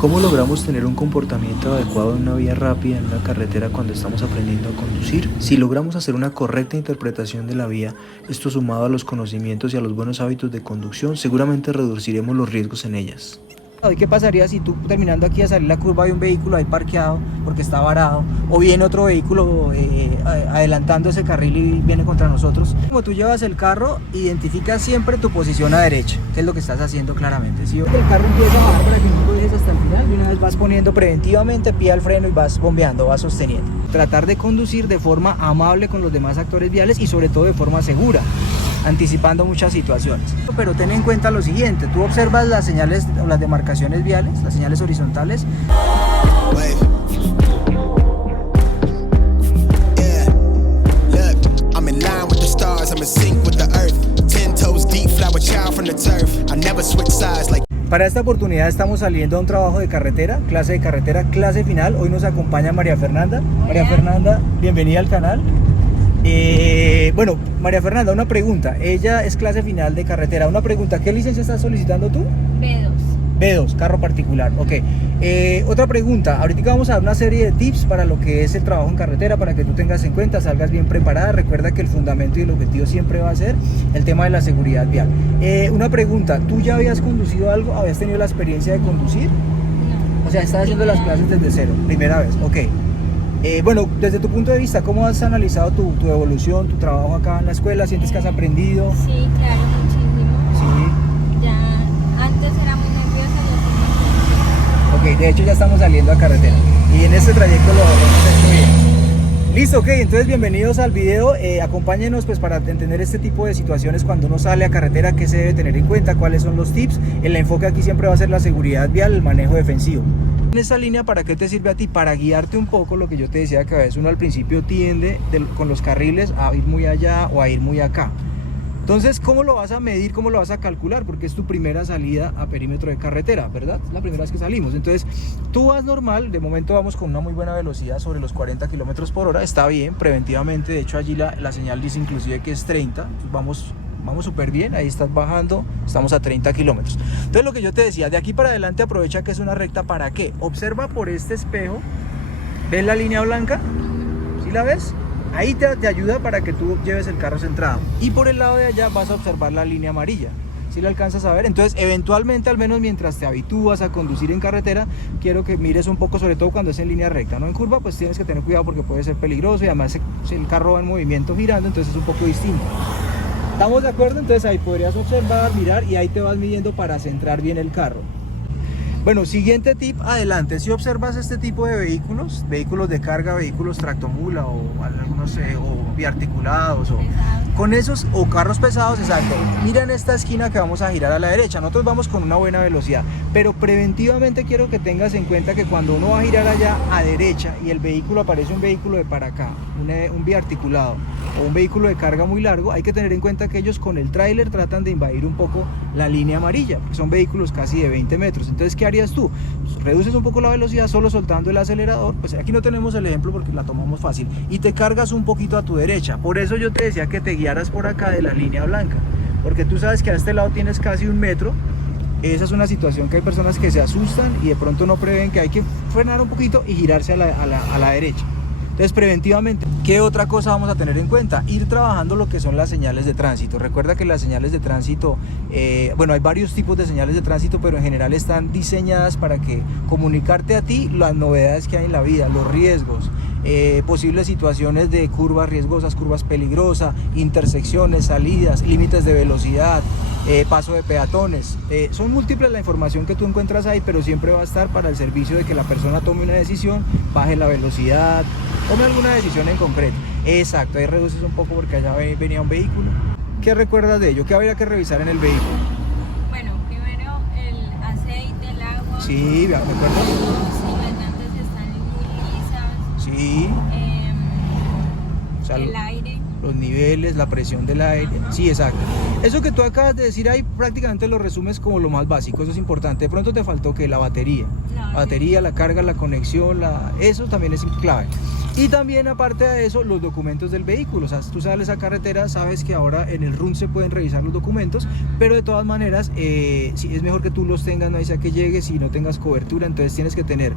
¿Cómo logramos tener un comportamiento adecuado en una vía rápida en una carretera cuando estamos aprendiendo a conducir? Si logramos hacer una correcta interpretación de la vía, esto sumado a los conocimientos y a los buenos hábitos de conducción, seguramente reduciremos los riesgos en ellas. ¿Y qué pasaría si tú terminando aquí a salir la curva hay un vehículo ahí parqueado porque está varado o viene otro vehículo adelantando ese carril y viene contra nosotros? Como tú llevas el carro, identifica siempre tu posición a derecha, que es lo que estás haciendo claramente. Si el carro empieza a bajar para que no lo dejes hasta el final, de una vez vas poniendo preventivamente pie al freno y vas bombeando, vas sosteniendo. Tratar de conducir de forma amable con los demás actores viales y sobre todo de forma segura, anticipando muchas situaciones. Pero ten en cuenta lo siguiente, tú observas las señales o las demarcaciones viales, las señales horizontales. Para esta oportunidad estamos saliendo a un trabajo de carretera, clase final. Hoy nos acompaña María Fernanda. Hola. María Fernanda, bienvenida al canal. Bueno, María Fernanda, una pregunta. Ella es clase final de carretera. Una pregunta, ¿qué licencia estás solicitando tú? B2. B2, carro particular, ok. Otra pregunta, ahorita vamos a dar una serie de tips para lo que es el trabajo en carretera, para que tú tengas en cuenta, salgas bien preparada. Recuerda que el fundamento y el objetivo siempre va a ser el tema de la seguridad vial. Una pregunta, ¿tú ya habías conducido algo? ¿Habías tenido la experiencia de conducir? No. O sea, estás haciendo las clases desde cero, primera vez, ok. Bueno, desde tu punto de vista, ¿cómo has analizado tu evolución, tu trabajo acá en la escuela? ¿Sientes que has aprendido? Sí, claro, muchísimo. Sí. Ya antes era muy nerviosa y ya Ok, de hecho ya estamos saliendo a carretera y en este trayecto lo hemos hecho bien. Listo, ok, entonces bienvenidos al video. Acompáñenos pues para entender este tipo de situaciones cuando uno sale a carretera, qué se debe tener en cuenta, cuáles son los tips. El enfoque aquí siempre va a ser la seguridad vial, el manejo defensivo. En esta línea, ¿para qué te sirve a ti? Para guiarte un poco, lo que yo te decía, que a veces uno al principio tiende con los carriles a ir muy allá o a ir muy acá. Entonces, ¿cómo lo vas a medir? ¿Cómo lo vas a calcular? Porque es tu primera salida a perímetro de carretera, ¿verdad? Es la primera vez que salimos. Entonces, tú vas normal, de momento vamos con una muy buena velocidad, sobre los 40 km por hora, está bien, preventivamente. De hecho, allí la señal dice inclusive que es 30, vamos súper bien, ahí estás bajando, estamos a 30 kilómetros. Entonces lo que yo te decía, de aquí para adelante aprovecha que es una recta. ¿Para qué? Observa por este espejo, ¿ves la línea blanca? ¿Sí la ves? Ahí te ayuda para que tú lleves el carro centrado. Y por el lado de allá vas a observar la línea amarilla. ¿Sí la alcanzas a ver? Entonces, eventualmente, al menos mientras te habitúas a conducir en carretera, quiero que mires un poco, sobre todo cuando es en línea recta, ¿no? En curva, pues tienes que tener cuidado porque puede ser peligroso y además el carro va en movimiento girando, entonces es un poco distinto. ¿Estamos de acuerdo? Entonces ahí podrías observar, mirar y ahí te vas midiendo para centrar bien el carro. Bueno, siguiente tip, adelante. Si observas este tipo de vehículos de carga, vehículos tractomula o algunos o biarticulados o con esos, o carros pesados, exacto. Mira en esta esquina que vamos a girar a la derecha. Nosotros vamos con una buena velocidad, pero preventivamente quiero que tengas en cuenta que cuando uno va a girar allá a derecha y el vehículo aparece un vehículo de para acá, un biarticulado o un vehículo de carga muy largo, hay que tener en cuenta que ellos con el tráiler tratan de invadir un poco la línea amarilla, porque son vehículos casi de 20 metros. Entonces, ¿qué harías tú? Pues reduces un poco la velocidad solo soltando el acelerador. Pues aquí no tenemos el ejemplo porque la tomamos fácil, y te cargas un poquito a tu derecha. Por eso yo te decía que te guiaras por acá de la línea blanca, porque tú sabes que a este lado tienes casi un metro. Esa es una situación que hay personas que se asustan y de pronto no prevén que hay que frenar un poquito y girarse a la derecha. Entonces, preventivamente, ¿qué otra cosa vamos a tener en cuenta? Ir trabajando lo que son las señales de tránsito. Recuerda que las señales de tránsito, bueno, hay varios tipos de señales de tránsito, pero en general están diseñadas para que comunicarte a ti las novedades que hay en la vida, los riesgos, posibles situaciones de curvas riesgosas, curvas peligrosas, intersecciones, salidas, límites de velocidad, paso de peatones. Son múltiples la información que tú encuentras ahí, pero siempre va a estar para el servicio de que la persona tome una decisión, baje la velocidad, tome alguna decisión en concreto. Exacto, ahí reduces un poco porque allá venía un vehículo. ¿Qué recuerdas de ello? ¿Qué habría que revisar en el vehículo? Bueno, primero el aceite, el agua. Sí, ¿me acuerdo? Si las llantas están muy lisas. Sí. El aire. Los niveles, la presión del aire. Sí, exacto. Eso que tú acabas de decir ahí prácticamente lo resumes como lo más básico. Eso es importante. De pronto te faltó que la batería, la carga, la conexión, eso también es clave. Y también aparte de eso, los documentos del vehículo. O sea, tú sales a carretera, sabes que ahora en el RUN se pueden revisar los documentos, pero de todas maneras sí, es mejor que tú los tengas, no hay sea que llegues y no tengas cobertura. Entonces tienes que tener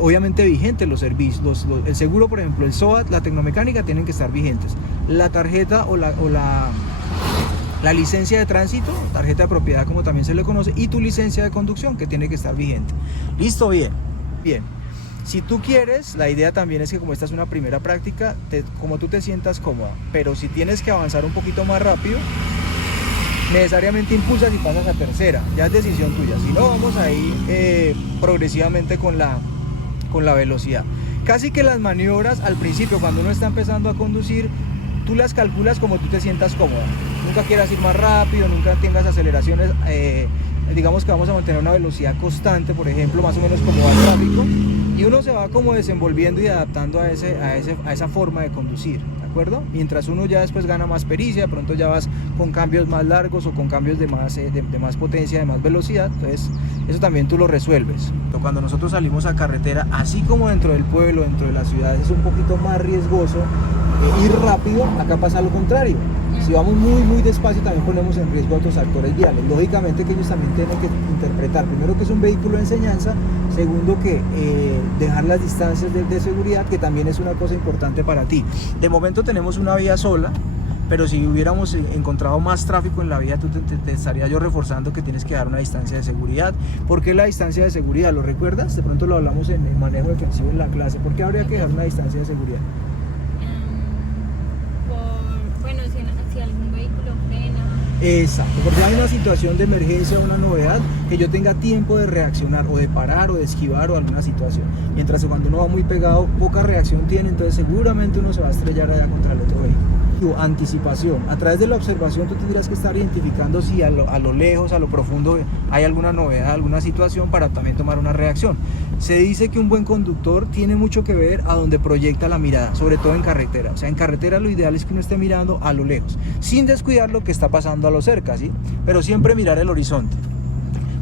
obviamente vigentes los servicios, el seguro, por ejemplo, el SOAT, la tecnomecánica tienen que estar vigentes. La tarjeta o la licencia de tránsito, tarjeta de propiedad como también se le conoce, y tu licencia de conducción que tiene que estar vigente. Listo, bien. Si tú quieres, la idea también es que como esta es una primera práctica, como tú te sientas cómoda, pero si tienes que avanzar un poquito más rápido, necesariamente impulsas y pasas a tercera, ya es decisión tuya. Si no, vamos ahí progresivamente con la velocidad. Casi que las maniobras al principio, cuando uno está empezando a conducir, tú las calculas como tú te sientas cómoda. Nunca quieras ir más rápido, nunca tengas aceleraciones, digamos que vamos a mantener una velocidad constante, por ejemplo, más o menos como va el tráfico, y uno se va como desenvolviendo y adaptando a esa forma de conducir, ¿de acuerdo? Mientras uno ya después gana más pericia, de pronto ya vas con cambios más largos o con cambios de más potencia, de más velocidad, entonces eso también tú lo resuelves. Cuando nosotros salimos a carretera, así como dentro del pueblo, dentro de las ciudades, es un poquito más riesgoso ir rápido, acá pasa lo contrario. Si vamos muy despacio también ponemos en riesgo a otros actores viales. Lógicamente que ellos también tienen que interpretar, primero que es un vehículo de enseñanza, segundo que dejar las distancias de seguridad, que también es una cosa importante para ti. De momento tenemos una vía sola, pero si hubiéramos encontrado más tráfico en la vía, te estaría yo reforzando que tienes que dar una distancia de seguridad. ¿Por qué la distancia de seguridad? ¿Lo recuerdas? De pronto lo hablamos en el manejo defensivo en la clase. ¿Por qué habría que dejar una distancia de seguridad? Si algún vehículo frena. Exacto, porque hay una situación de emergencia, una novedad, que yo tenga tiempo de reaccionar o de parar o de esquivar o alguna situación. Mientras que cuando uno va muy pegado, poca reacción tiene, entonces seguramente uno se va a estrellar allá contra el otro vehículo. Anticipación, a través de la observación tú tendrías que estar identificando si a lo lejos, a lo profundo hay alguna novedad, alguna situación para también tomar una reacción. Se dice que un buen conductor tiene mucho que ver a donde proyecta la mirada, sobre todo en carretera. O sea, en carretera lo ideal es que uno esté mirando a lo lejos, sin descuidar lo que está pasando a lo cerca, ¿sí? Pero siempre mirar el horizonte.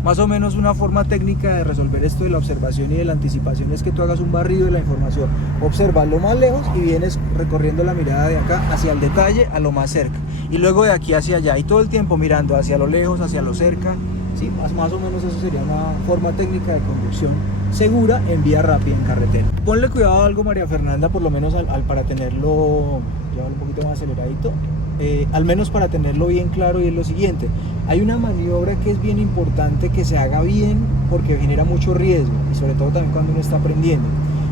Más o menos una forma técnica de resolver esto de la observación y de la anticipación es que tú hagas un barrido de la información, observas lo más lejos y vienes recorriendo la mirada de acá hacia el detalle a lo más cerca, y luego de aquí hacia allá, y todo el tiempo mirando hacia lo lejos, hacia lo cerca, ¿sí? Más o menos eso sería una forma técnica de conducción segura en vía rápida en carretera. Ponle cuidado a algo, María Fernanda, por lo menos para tenerlo, llevarlo un poquito más aceleradito. Al menos para tenerlo bien claro, y es lo siguiente: hay una maniobra que es bien importante que se haga bien porque genera mucho riesgo, y sobre todo también cuando uno está aprendiendo,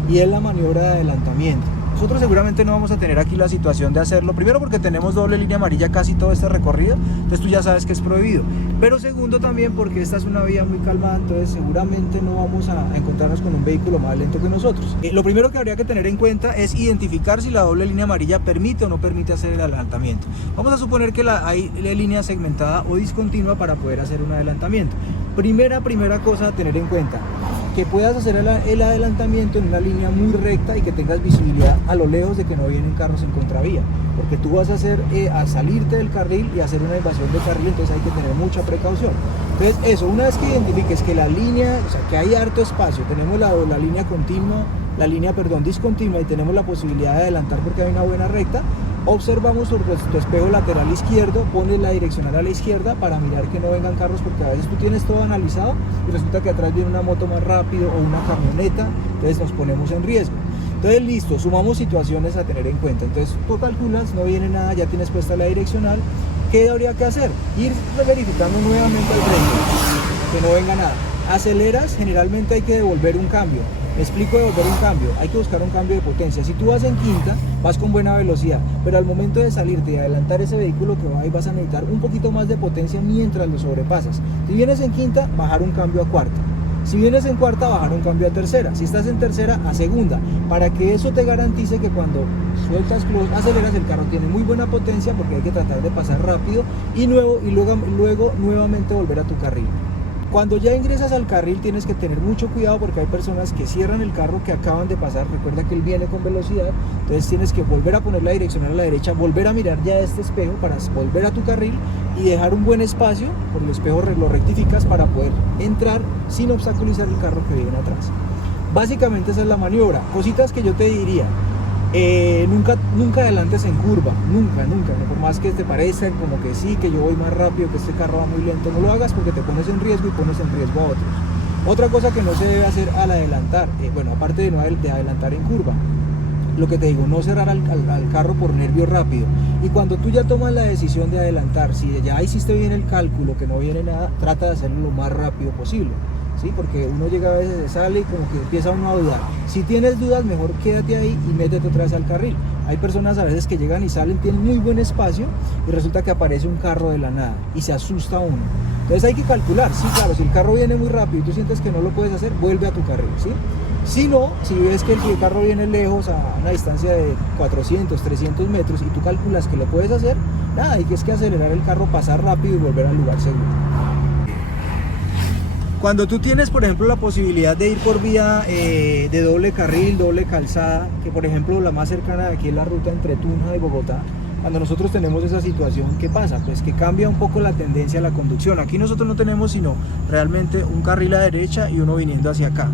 y es la maniobra de adelantamiento. Nosotros seguramente no vamos a tener aquí la situación de hacerlo, primero porque tenemos doble línea amarilla casi todo este recorrido, entonces tú ya sabes que es prohibido, pero segundo también porque esta es una vía muy calmada, entonces seguramente no vamos a encontrarnos con un vehículo más lento que nosotros. Lo primero que habría que tener en cuenta es identificar si la doble línea amarilla permite o no permite hacer el adelantamiento. Vamos a suponer que hay línea segmentada o discontinua para poder hacer un adelantamiento. Primera cosa a tener en cuenta: que puedas hacer el adelantamiento en una línea muy recta y que tengas visibilidad a lo lejos de que no vienen carros en contravía, porque tú vas a salirte del carril y hacer una invasión de carril, entonces hay que tener mucha precaución. Entonces eso, una vez que identifiques que la línea, o sea, que hay harto espacio, tenemos la línea discontinua y tenemos la posibilidad de adelantar porque hay una buena recta, observamos tu espejo lateral izquierdo, pones la direccional a la izquierda para mirar que no vengan carros, porque a veces tú tienes todo analizado y resulta que atrás viene una moto más rápido o una camioneta, entonces nos ponemos en riesgo. Entonces listo, sumamos situaciones a tener en cuenta. Entonces tú calculas, no viene nada, ya tienes puesta la direccional. ¿Qué habría que hacer? Ir verificando nuevamente el freno, que no venga nada. Aceleras, generalmente hay que devolver un cambio. Me explico: devolver un cambio, hay que buscar un cambio de potencia. Si tú vas en quinta, vas con buena velocidad, pero al momento de salirte y adelantar ese vehículo que va ahí, vas a necesitar un poquito más de potencia mientras lo sobrepasas. Si vienes en quinta, bajar un cambio a cuarta. Si vienes en cuarta, bajar un cambio a tercera. Si estás en tercera, a segunda, para que eso te garantice que cuando sueltas clutch, aceleras, el carro tiene muy buena potencia, porque hay que tratar de pasar rápido y luego nuevamente volver a tu carril. Cuando ya ingresas al carril tienes que tener mucho cuidado, porque hay personas que cierran el carro que acaban de pasar. Recuerda que él viene con velocidad, entonces tienes que volver a poner la direccional a la derecha, volver a mirar ya este espejo para volver a tu carril y dejar un buen espacio, por el espejo lo rectificas para poder entrar sin obstaculizar el carro que viene atrás. Básicamente esa es la maniobra. Cositas que yo te diría: Nunca adelantes en curva, nunca, por más que te parezca como que sí, que yo voy más rápido, que este carro va muy lento, no lo hagas porque te pones en riesgo y pones en riesgo a otros. Otra cosa que no se debe hacer al adelantar, bueno, aparte de adelantar en curva, lo que te digo, no cerrar al carro por nervio rápido. Y cuando tú ya tomas la decisión de adelantar, si ya hiciste bien el cálculo, que no viene nada, trata de hacerlo lo más rápido posible. ¿Sí? Porque uno llega a veces, se sale y como que empieza uno a dudar. Si tienes dudas, mejor quédate ahí y métete otra vez al carril. Hay personas a veces que llegan y salen, tienen muy buen espacio y resulta que aparece un carro de la nada y se asusta uno. Entonces hay que calcular, sí, claro, si el carro viene muy rápido y tú sientes que no lo puedes hacer, vuelve a tu carril, ¿sí? Si no, si ves que el carro viene lejos, a una distancia de 400, 300 metros y tú calculas que lo puedes hacer, nada, hay que acelerar el carro, pasar rápido y volver al lugar seguro. Cuando tú tienes, por ejemplo, la posibilidad de ir por vía de doble carril, doble calzada, que por ejemplo la más cercana de aquí es la ruta entre Tunja y Bogotá, cuando nosotros tenemos esa situación, ¿qué pasa? Pues que cambia un poco la tendencia a la conducción. Aquí nosotros no tenemos sino realmente un carril a derecha y uno viniendo hacia acá.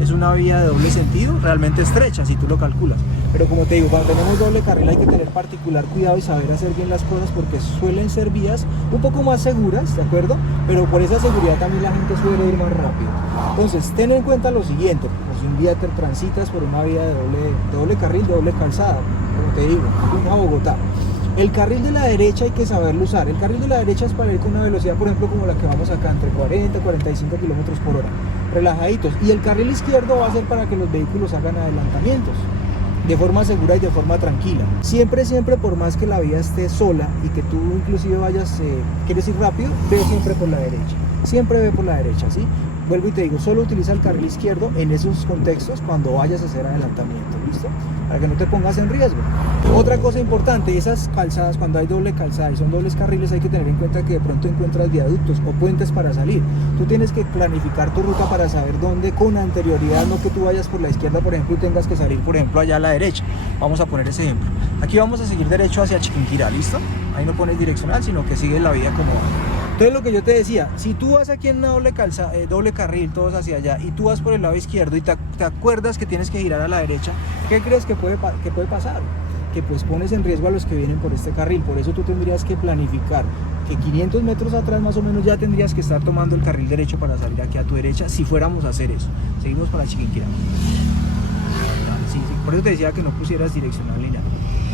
Es una vía de doble sentido, realmente estrecha si tú lo calculas. Pero como te digo, cuando tenemos doble carril hay que tener particular cuidado y saber hacer bien las cosas porque suelen ser vías un poco más seguras, ¿de acuerdo? Pero por esa seguridad también la gente suele ir más rápido. Entonces, ten en cuenta lo siguiente, pues si un día te transitas por una vía de doble carril, doble calzada, como te digo, a Bogotá. El carril de la derecha hay que saberlo usar. El carril de la derecha es para ir con una velocidad, por ejemplo, como la que vamos acá, entre 40 y 45 kilómetros por hora, relajaditos. Y el carril izquierdo va a ser para que los vehículos hagan adelantamientos de forma segura y de forma tranquila. Siempre, por más que la vía esté sola y que tú inclusive vayas, quieres ir rápido, ve siempre por la derecha. Siempre ve por la derecha, ¿sí? Vuelvo y te digo, solo utiliza el carril izquierdo en esos contextos cuando vayas a hacer adelantamiento, ¿listo? Para que no te pongas en riesgo. Otra cosa importante, esas calzadas, cuando hay doble calzada y son dobles carriles, hay que tener en cuenta que de pronto encuentras viaductos o puentes para salir. Tú tienes que planificar tu ruta para saber dónde con anterioridad, no que tú vayas por la izquierda, por ejemplo, y tengas que salir, por ejemplo, allá a la derecha. Vamos a poner ese ejemplo. Aquí vamos a seguir derecho hacia Chiquinquirá, ¿listo? Ahí no pones direccional, sino que sigues la vía como va. Entonces lo que yo te decía, si tú vas aquí en una doble carril, todos hacia allá, y tú vas por el lado izquierdo y te acuerdas que tienes que girar a la derecha, ¿qué crees que puede pasar? Que pues pones en riesgo a los que vienen por este carril. Por eso tú tendrías que planificar que 500 metros atrás más o menos ya tendrías que estar tomando el carril derecho para salir aquí a tu derecha si fuéramos a hacer eso. Seguimos para Chiquinquirá. Sí, por eso te decía que no pusieras direccional ni nada.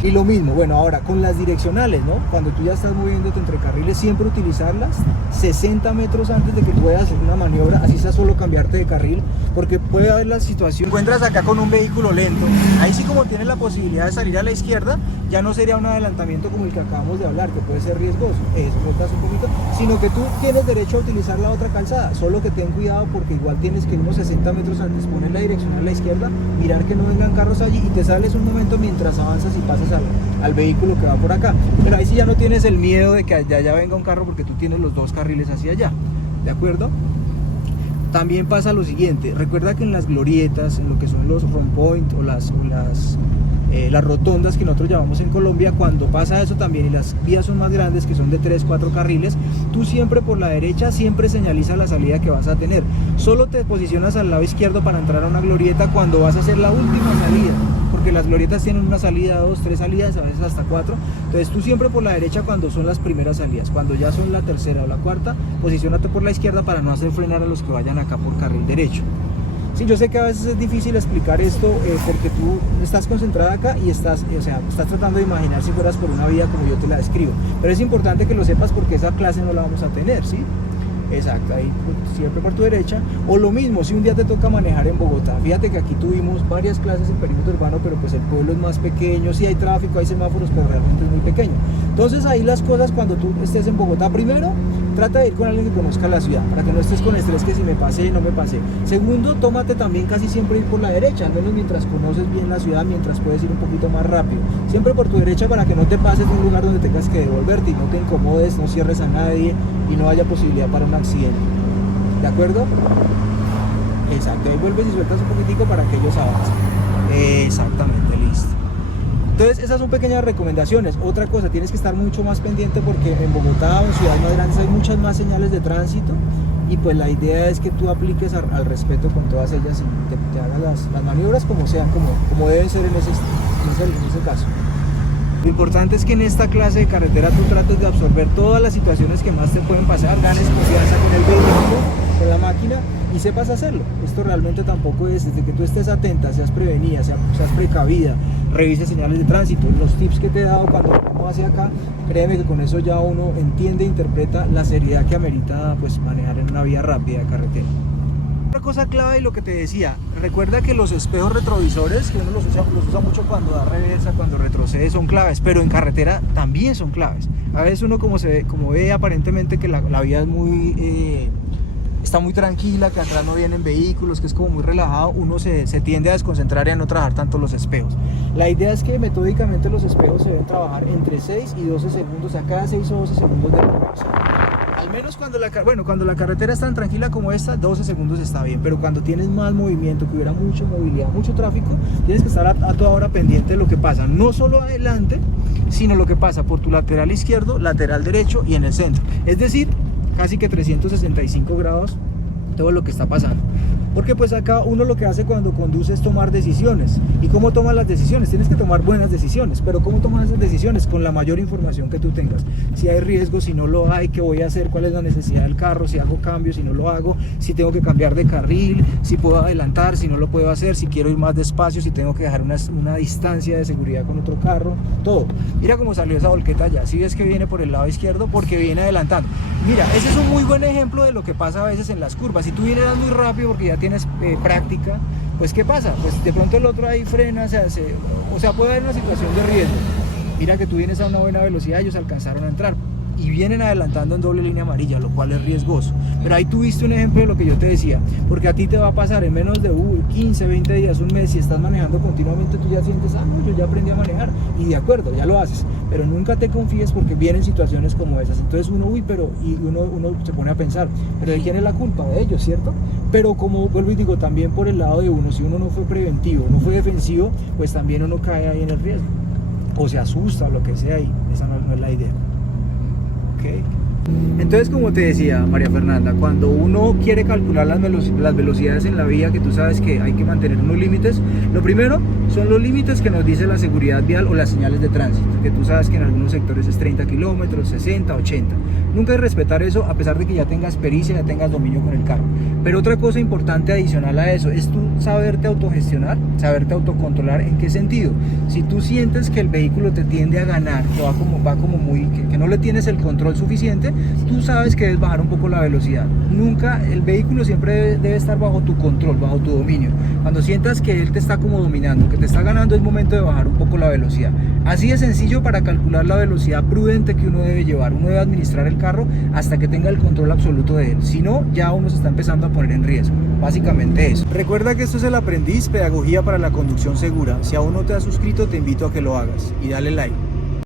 Y lo mismo, bueno, ahora con las direccionales, ¿no? Cuando tú ya estás moviéndote entre carriles, siempre utilizarlas 60 metros antes de que tú vayas a hacer una maniobra, así sea solo cambiarte de carril, porque puede haber la situación, encuentras acá con un vehículo lento, ahí sí como tienes la posibilidad de salir a la izquierda, ya no sería un adelantamiento como el que acabamos de hablar, que puede ser riesgoso, sueltas un poquito, sino que tú tienes derecho a utilizar la otra calzada, solo que ten cuidado porque igual tienes que unos 60 metros antes poner la dirección a la izquierda, mirar que no vengan carros allí y te sales un momento mientras avanzas y pasas al vehículo que va por acá. Pero ahí sí ya no tienes el miedo de que allá venga un carro porque tú tienes los dos carriles hacia allá, ¿de acuerdo? También pasa lo siguiente, recuerda que en las glorietas, en lo que son los round point o las rotondas que nosotros llamamos en Colombia, cuando pasa eso también y las vías son más grandes, que son de 3-4 carriles, tú siempre por la derecha siempre señaliza la salida que vas a tener. Solo te posicionas al lado izquierdo para entrar a una glorieta cuando vas a hacer la última salida, porque las glorietas tienen una salida, 2, 3 salidas, a veces hasta 4. Entonces tú siempre por la derecha cuando son las primeras salidas. Cuando ya son la tercera o la cuarta, posiciónate por la izquierda para no hacer frenar a los que vayan acá por carril derecho. Sí, yo sé que a veces es difícil explicar esto porque tú estás concentrada acá y estás tratando de imaginar si fueras por una vía como yo te la describo. Pero es importante que lo sepas porque esa clase no la vamos a tener, ¿sí? Exacto, ahí siempre por tu derecha. O lo mismo, si un día te toca manejar en Bogotá, fíjate que aquí tuvimos varias clases en perímetro urbano, pero pues el pueblo es más pequeño, sí hay tráfico, hay semáforos, pero realmente es muy pequeño. Entonces ahí las cosas cuando tú estés en Bogotá, primero, trata de ir con alguien que conozca la ciudad, para que no estés con estrés que si me pasé, no me pasé. Segundo, tómate también casi siempre ir por la derecha, al menos mientras conoces bien la ciudad, mientras puedes ir un poquito más rápido. Siempre por tu derecha para que no te pases de un lugar donde tengas que devolverte y no te incomodes, no cierres a nadie y no haya posibilidad para un accidente. ¿De acuerdo? Exacto, ahí vuelves y sueltas un poquitico para que ellos avancen. Exactamente, listo. Entonces esas son pequeñas recomendaciones. Otra cosa, tienes que estar mucho más pendiente porque en Bogotá o en ciudades más grandes hay muchas más señales de tránsito y pues la idea es que tú apliques al respeto con todas ellas y te hagas las maniobras como sean, como deben ser en ese caso. Lo importante es que en esta clase de carretera tú trates de absorber todas las situaciones que más te pueden pasar, ganes confianza con el vehículo, con la máquina y sepas hacerlo. Esto realmente tampoco es, desde que tú estés atenta, seas prevenida, seas precavida, revise señales de tránsito. Los tips que te he dado cuando uno hace acá, créeme que con eso ya uno entiende e interpreta la seriedad que amerita pues manejar en una vía rápida de carretera. Otra cosa clave y lo que te decía, recuerda que los espejos retrovisores, que uno los usa mucho cuando da reversa, cuando retrocede, son claves, pero en carretera también son claves. A veces uno como ve aparentemente que la vía es está muy tranquila, que atrás no vienen vehículos, que es como muy relajado, uno se tiende a desconcentrar y a no trabajar tanto los espejos. La idea es que metódicamente los espejos se deben trabajar entre 6 y 12 segundos, o sea, cada 6 o 12 segundos de reversa. Al menos cuando la carretera es tan tranquila como esta, 12 segundos está bien, pero cuando tienes más movimiento, que hubiera mucha movilidad, mucho tráfico, tienes que estar a toda hora pendiente de lo que pasa, no solo adelante, sino lo que pasa por tu lateral izquierdo, lateral derecho y en el centro. Es decir, casi que 365 grados todo lo que está pasando. Porque pues acá uno lo que hace cuando conduce es tomar decisiones. ¿Y cómo tomas las decisiones? Tienes que tomar buenas decisiones. Pero ¿cómo tomas esas decisiones? Con la mayor información que tú tengas. Si hay riesgo, si no lo hay, ¿qué voy a hacer? ¿Cuál es la necesidad del carro? Si hago cambios, si no lo hago, si tengo que cambiar de carril, si puedo adelantar, si no lo puedo hacer, si quiero ir más despacio, si tengo que dejar una distancia de seguridad con otro carro, todo. Mira cómo salió esa volqueta allá. Si ves que viene por el lado izquierdo, porque viene adelantando. Mira, ese es un muy buen ejemplo de lo que pasa a veces en las curvas. Si tú vienes muy rápido porque ya tienes práctica, pues ¿qué pasa? Pues de pronto el otro ahí frena, o sea, puede haber una situación de riesgo. Mira que tú vienes a una buena velocidad, ellos alcanzaron a entrar y vienen adelantando en doble línea amarilla, lo cual es riesgoso. Pero ahí tuviste un ejemplo de lo que yo te decía, porque a ti te va a pasar en menos de 15, 20 días, un mes, si estás manejando continuamente, tú ya sientes, no, yo ya aprendí a manejar, y de acuerdo, ya lo haces, pero nunca te confíes porque vienen situaciones como esas. Entonces uno se pone a pensar, pero ¿de quién es la culpa? De ellos, ¿cierto? Pero como vuelvo y digo, también por el lado de uno, si uno no fue preventivo, no fue defensivo, pues también uno cae ahí en el riesgo, o se asusta o lo que sea, y esa no es la idea. Entonces, como te decía María Fernanda, cuando uno quiere calcular las velocidades en la vía, que tú sabes que hay que mantener unos límites, lo primero son los límites que nos dice la seguridad vial o las señales de tránsito, que tú sabes que en algunos sectores es 30 kilómetros, 60, 80. Nunca hay que respetar eso, a pesar de que ya tengas pericia, ya tengas dominio con el carro. Pero otra cosa importante adicional a eso es tú saberte autogestionar, saberte autocontrolar. ¿En qué sentido? Si tú sientes que el vehículo te tiende a ganar, que no le tienes el control suficiente, tú sabes que debes bajar un poco la velocidad. Nunca, el vehículo siempre debe estar bajo tu control, bajo tu dominio. Cuando sientas que él te está como dominando, que te está ganando, es momento de bajar un poco la velocidad. Así de sencillo para calcular la velocidad prudente que uno debe llevar. Uno debe administrar el carro hasta que tenga el control absoluto de él. Si no, ya uno se está empezando a poner en riesgo. Básicamente eso. Recuerda que esto es El Aprendiz, pedagogía para la conducción segura. Si aún no te has suscrito, te invito a que lo hagas y dale like.